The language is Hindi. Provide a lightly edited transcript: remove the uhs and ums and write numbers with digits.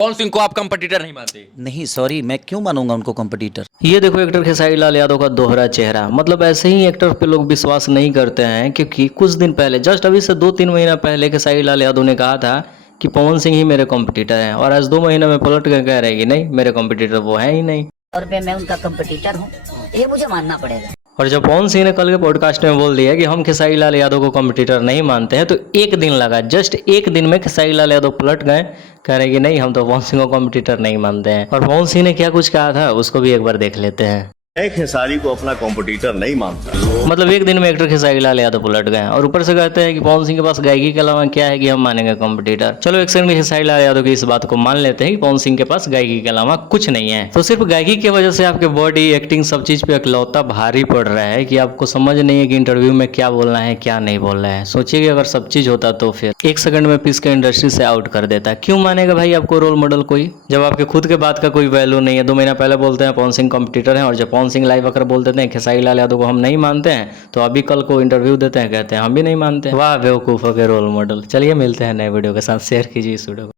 पवन सिंह को आप कंपटीटर नहीं मानते? नहीं सॉरी, मैं क्यों मानूंगा उनको कंपटीटर। ये देखो एक्टर खेसारी लाल यादव का दोहरा चेहरा। मतलब ऐसे ही एक्टर पे लोग विश्वास नहीं करते हैं, क्योंकि कुछ दिन पहले, जस्ट अभी से 2-3 महीना पहले खेसारी लाल यादव ने कहा था कि पवन सिंह ही मेरे कॉम्पिटिटर हैं, और आज 2 महीने में पलट कर कह रहे हैं कि नहीं, मेरे कॉम्पिटिटर वो है ही नहीं। और मैं उनका कंपटीटर हूँ, ये मुझे मानना पड़ेगा। और जब पवन सिंह ने कल के पॉडकास्ट में बोल दिया कि हम खेसारी लाल यादव को कॉम्पिटिटर नहीं मानते हैं, तो एक दिन लगा, जस्ट एक दिन में खेसारी लाल यादव पलट गए, कह रहे हैं कि नहीं, हम तो पवन सिंह को कॉम्पिटिटर नहीं मानते हैं। और पवन सिंह ने क्या कुछ कहा था उसको भी एक बार देख लेते हैं। खेसारी को अपना कॉम्पिटिटर नहीं मानता। मतलब एक दिन में एक्टर खेसारी लाल यादव पलट गए, और ऊपर से कहते हैं कि पवन सिंह के पास गायकी के अलावा क्या है कि हम मानेंगे कॉम्पिटिटर। चलो एक सेकंड में खेसारी लाल यादव की इस बात को मान लेते हैं कि पवन सिंह के पास गायकी के अलावा कुछ नहीं है। तो सिर्फ गायकी की वजह से आपके बॉडी, एक्टिंग, सब चीज पे इकलौता भारी पड़ रहा है कि आपको समझ नहीं है कि इंटरव्यू में क्या बोलना है क्या नहीं बोलना है। सोचिए कि अगर सब चीज होता तो फिर एक सेकंड में पीस के इंडस्ट्री से आउट कर देता। क्यों मानेगा भाई आपको रोल मॉडल कोई, जब आपके खुद के बात का कोई वैल्यू नहीं है। 2 महीना पहले बोलते हैं पवन सिंह कॉम्पिटिटर है, और जब पवन सिंह लाइव आकर बोल देते हैं खेसारी लाल यादव को हम नहीं मानते हैं, तो अभी कल को इंटरव्यू देते हैं कहते हैं हम भी नहीं मानते हैं। वाह बेवकूफ़ों के रोल मॉडल। चलिए मिलते हैं नए वीडियो के साथ, शेयर कीजिए इस वीडियो को।